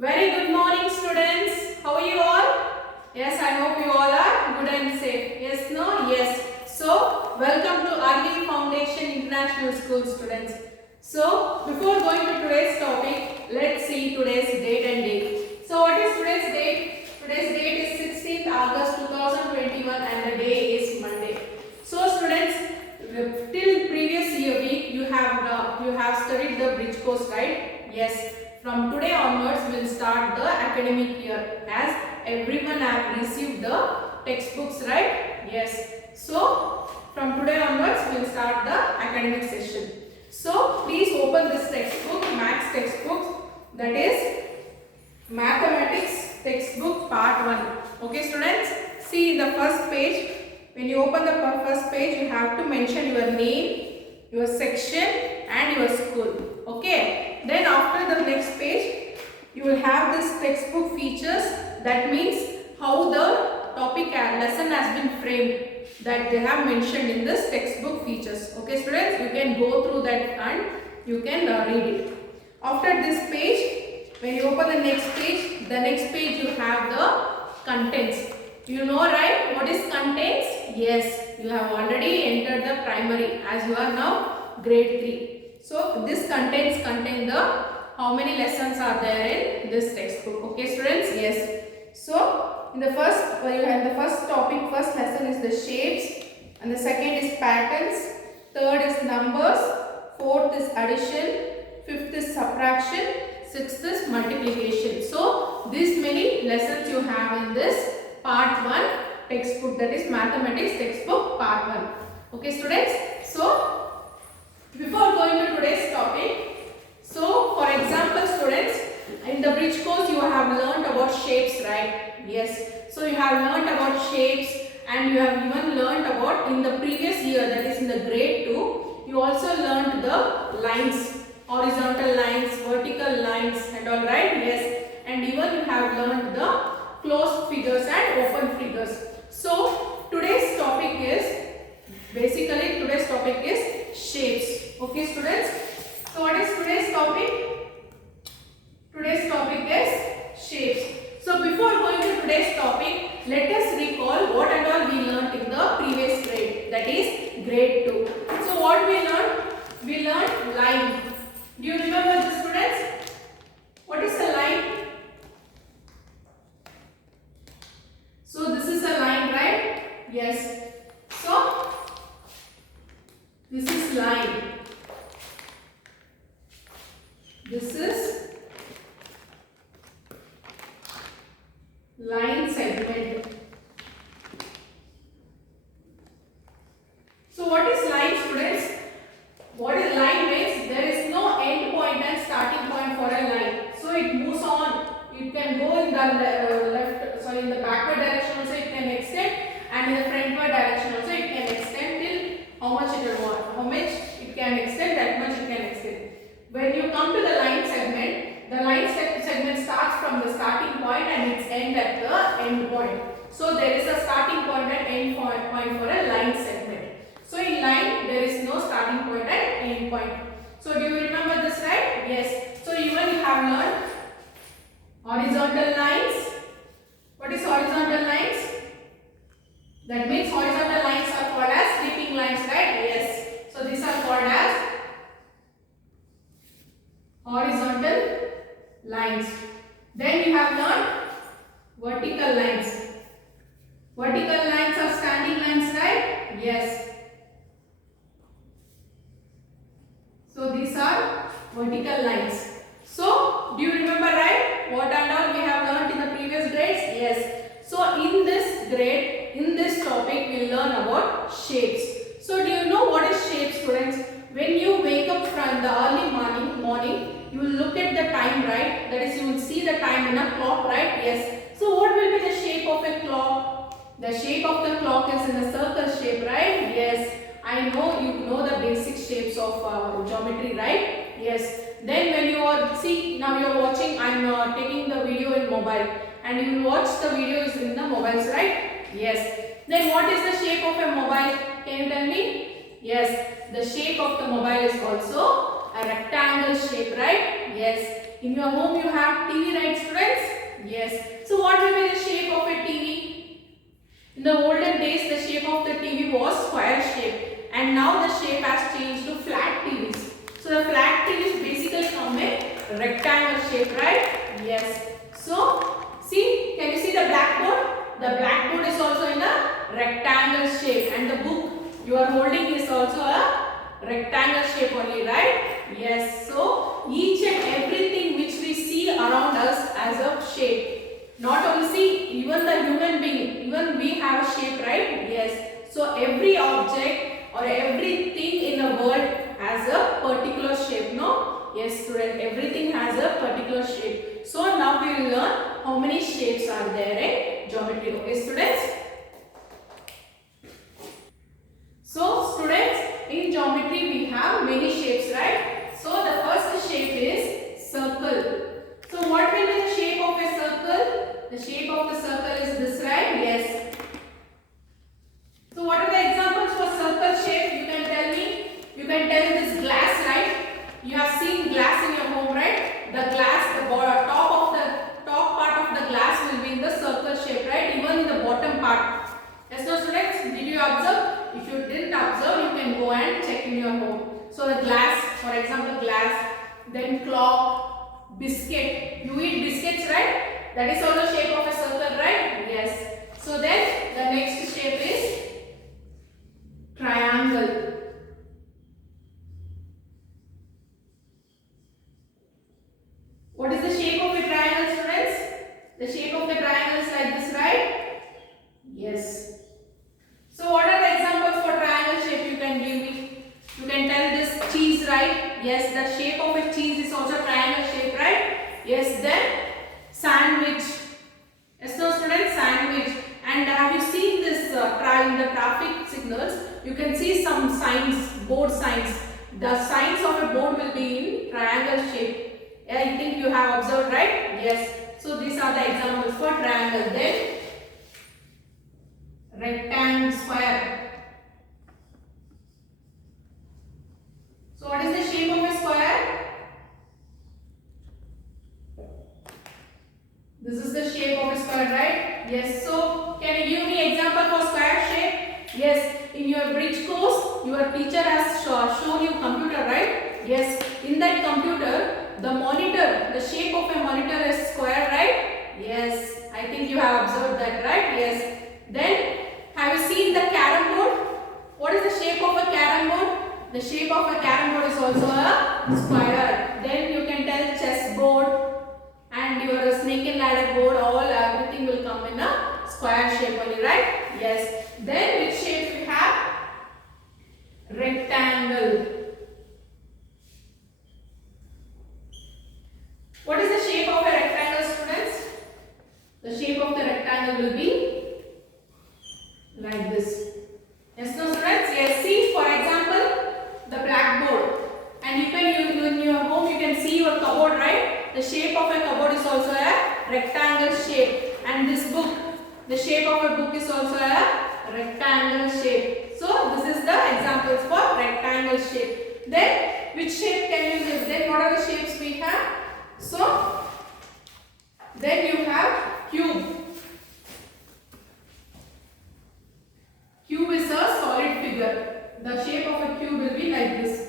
Very good morning, students. How are you all? Yes, I hope you all are good and safe. Yes, no? Yes. So, welcome to RV Foundation International School, students. So, before going to today's topic, let's see today's date and date. So, what is today's date? Today's date is 16th August 2021 and the day is Monday. So, students, till previous year week you have studied the bridge course, right? Yes. From today onwards, we will start the academic year as everyone have received the textbooks, right? Yes. So, from today onwards, we will start the academic session. So, please open this textbook, Maths textbook, that is Mathematics textbook part 1. Okay, students? See in the first page, when you open the first page, you have to mention your name, your section and your school. Okay. Then after the next page, you will have this textbook features, that means how the topic and lesson has been framed, that they have mentioned in this textbook features. Okay students, you can go through that and you can read it. After this page, when you open the next page you have the contents. You know, right, what is contents? Yes, you have already entered the primary as you are now grade 3. So, this contents contain the how many lessons are there in this textbook. Okay students? Yes. So, in the first topic, first lesson is the shapes, and the second is patterns, third is numbers, fourth is addition, fifth is subtraction, sixth is multiplication. So, these many lessons you have in this part 1 textbook, that is mathematics textbook part 1. Okay students? So, before going to today's topic, so for example students, in the bridge course you have learnt about shapes, right? Yes. So you have learnt about shapes and you have even learnt about in the previous year, that is in the grade 2, you also learnt the lines, horizontal lines, vertical lines and all, right? Yes. And even you have learnt the closed figures and open figures. So today's topic is shapes. Okay students, so what is today's topic? Today's topic is shapes. So before going to today's topic, let us recall what and all we learnt in the previous grade, that is grade 2. So what we learnt? We learnt line. Do you remember this students? What is a line? So this is a line, right? Yes. So this is line. This is line segment. So what is line students? What is line means? There is no end point and starting point for a line. So it moves on. It can go in the in the backward direction also it can extend, and in the frontward direction also it can extend till how much it will want. How much it can extend, that much it can extend. When you come to the line segment, the line segment starts from the starting point and its end at the end point. So there is a starting point and end point for a line segment. So in line there is no starting point and end point. So do you remember this, right? Yes. So even you have learned horizontal lines. What is horizontal lines? That means horizontal lines are called as sweeping lines, right? Yes. So these are called as horizontal lines. Then we have learned vertical lines. Vertical lines are standing lines, right? Yes. So these are vertical lines. So do you remember, right, what and all we have learned in the previous grades? Yes. So in this grade, in this topic, we will learn about shapes. So do you know what is shape, students? When you wake up from the early morning, you will look at the time, right? That is, you will see the time in a clock, right? Yes. So what will be the shape of a clock? The shape of the clock is in a circle shape, right? Yes. I know you know the basic shapes of geometry, right? Yes. Then when you are, see, now you are watching, I am taking the video in mobile, and you will watch the videos in the mobiles, right? Yes. Then what is the shape of a mobile? Can you tell me? Yes. The shape of the mobile is also a rectangle shape, right? Yes. In your home you have TV, right students? Yes. So what will be the shape of a TV? In the olden days the shape of the TV was square shape, and now the shape has changed to flat TVs. So the flat TVs basically come in rectangle shape, right? Yes. So see, can you see the blackboard? The blackboard is also in a rectangle shape, and the book you are holding is also a rectangle shape only, right? Yes. So each and everything which we see around us as a shape. Not only see, even the human being, even we have a shape, right? Yes. So every object or everything in the world has a particular shape, no? Yes student, everything has a particular shape. So now we will learn how many shapes are there in geometry. Okay students? So students, in geometry we have many shapes, right? So the first shape is circle. So what will be the shape of a circle? The shape of the circle is this, right? Yes. So what are the examples for circle shape? You can tell me. You can tell this glass, right? You have seen glass in your home, right? The glass, the top part of the glass will be in the circle shape, right? Even in the bottom part. Yes, no students? Did you observe? If you didn't observe, you can go and check in your home. So the glass, for example, glass, then clock, biscuit. You eat biscuits, right? That is also shape of a circle, right? Yes. So then the next shape is triangle. What is the shape of a triangle, students? The shape of the triangle is like this, right? Yes. So what are the examples for triangle shape you can give me? You can tell this cheese, right? Yes, the shape of a cheese is also triangle shape, right? Yes, then sandwich. Yes, no students, sandwich. And have you seen this in the traffic signals? You can see some signs, board signs. The signs of a board will be in triangle shape. Yeah, I think you have observed, right? Yes. So these are the examples for triangle. Then rectangle, square. So what is the shape of a square? This is the shape of a square, right? Yes. So can you give me example for square shape? Yes. In your bridge course, your teacher has shown you computer, right? Yes. In that computer, the monitor, the shape of a monitor is square, right? Yes. I think you have observed that, right? Yes. Then have you seen the carrom board? What is the shape of a carrom board? The shape of a carrom board is also a square. Then you can tell chess board and your snake and ladder board, everything will come in a square shape only, right? Yes. Then which shape we have? Rectangle. What is the shape of a rectangle, students? The shape of the rectangle will be like this. Yes, no students? Yes, see for example the blackboard, and you can in your home you can see your cupboard, right? The shape of a cupboard is also a rectangle shape, and this book, the shape of a book is also a rectangle shape. So this is the examples for rectangle shape. Then which shape can you give? Then what are the shapes we have? So then you have cube. Cube is a solid figure. The shape of a cube will be like this.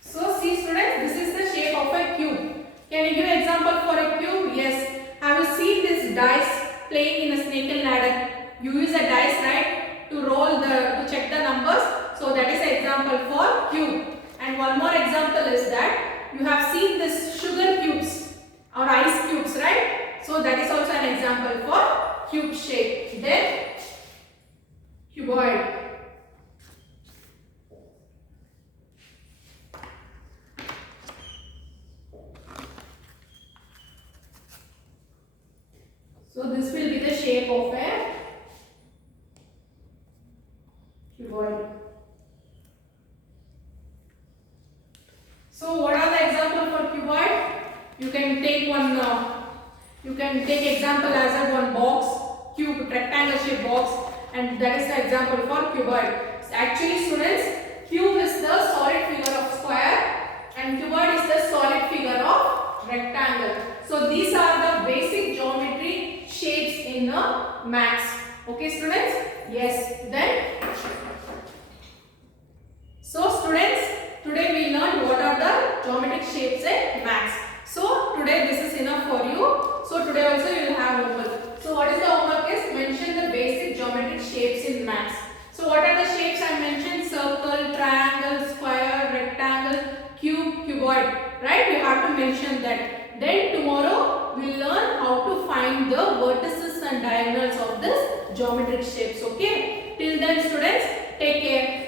So see students, this is the shape of a cube. Can you give an example for a cube? Yes. Have you seen this dice playing in a snake and ladder? You use a dice, right, to roll to check the numbers. So that is an example for cube. And one more example is that you have seen this sugar cubes or ice cubes, right? So that is also an example for cube shape. Then cuboid. So this will be the shape of a cuboid. So what are the examples for cuboid? You can take one You can take example as a one box, cube, rectangle shaped box, and that is the example for cuboid. Actually students, cube is the solid figure of square and cuboid is the solid figure of rectangle. So these are the basic geometry shapes in the maths. Okay students? Yes. Then, so students, today we learned what are the geometric shapes in maths. So today this is enough for you. So today also you will have homework. So what is the homework is? Mention the basic geometric shapes in maths. So what are the shapes I mentioned? Circle, triangle, square, rectangle, cube, cuboid. Right? You have to mention that. Then tomorrow we will learn how to find the vertices and diagonals of this geometric shapes. Okay? Till then students, take care.